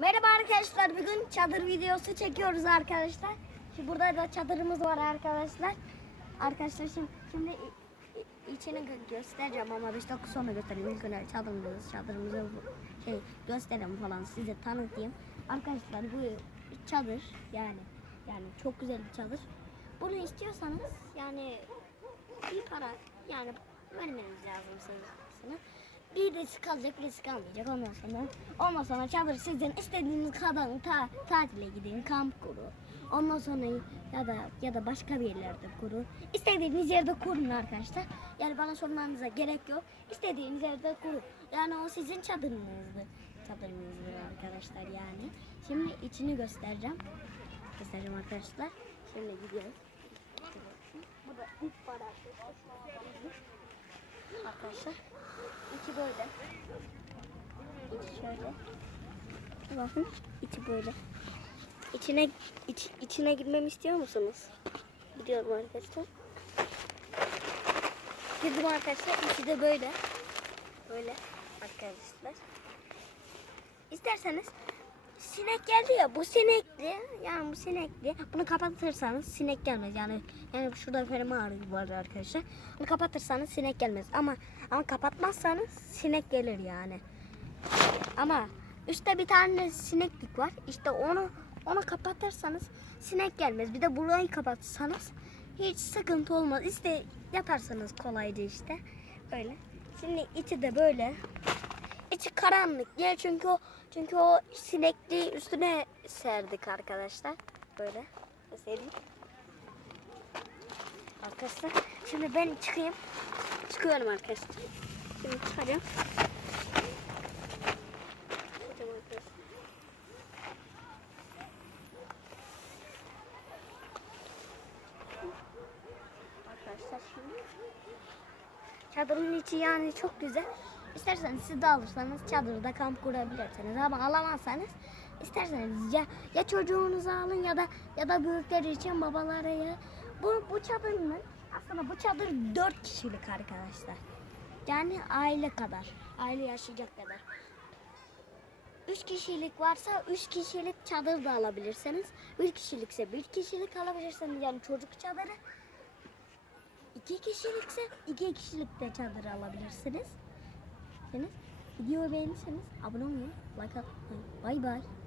Merhaba arkadaşlar. Bugün çadır videosu çekiyoruz arkadaşlar. Şimdi burada da çadırımız var arkadaşlar. Arkadaşlar şimdi, şimdi içini gö- göstereceğim ama 5 dakika sonra göstereyim. İlk önce çadırımızı, çadırımızı şey göstereyim falan size tanıtayım. Arkadaşlar bu çadır yani yani çok güzel bir çadır. Bunu istiyorsanız yani bir para yani vermeniz lazım sizin. Bir risk alacak, risk almayacak ondan sonra. Ondan sonra çadır sizin istediğiniz kadar ta, tatile gidin, kamp kuru. Ondan sonra ya da ya da başka bir yerlerde kurun. İstediğiniz yerde kurun arkadaşlar. Yani bana sormanıza gerek yok. İstediğiniz yerde kurun. Yani o sizin çadırınızdır. Çadırınızdır arkadaşlar yani. Şimdi içini göstereceğim. Göstereceğim arkadaşlar. Şimdi gidiyoruz. Burada ilk var arkadaşlar. İçi böyle. İçi şöyle. Bakın içi böyle. İçine iç, içine girmemi istiyor musunuz? Gidiyorum arkadaşlar. Girdim arkadaşlar. İçi de böyle. Böyle arkadaşlar. İsterseniz sinek geldi ya bu sinekli yani bu sinekli. Bunu kapatırsanız sinek gelmez. Yani yani şurada fermuar var arkadaşlar. Bunu kapatırsanız sinek gelmez. Ama ama kapatmazsanız sinek gelir yani. Ama üstte bir tane sineklik var. İşte onu onu kapatırsanız sinek gelmez. Bir de burayı kapatırsanız hiç sıkıntı olmaz. İşte yaparsanız kolayca işte. Böyle. Şimdi içi de böyle İçi karanlık diye çünkü o çünkü o sinekliği üstüne serdik arkadaşlar. Böyle serdik. Arkadaşlar şimdi ben çıkayım. Çıkıyorum arkadaşlar. Şimdi çıkarıyorum. Çadırın içi yani çok güzel. İsterseniz siz de alırsanız çadırda kamp kurabilirsiniz ama alamazsanız isterseniz ya, ya çocuğunuzu alın ya da ya da büyükler için babalara ya bu bu çadırın aslında bu çadır 4 kişilik arkadaşlar. Yani aile kadar. Aile yaşayacak kadar. 3 kişilik varsa 3 kişilik çadır da alabilirsiniz. 1 kişilikse 1 kişilik alabilirsiniz yani çocuk çadırı. İki kişilikse iki kişilik de çadır alabilirsiniz. Videoyu beğenirseniz abone olmayı, like atmayı. Bay bay.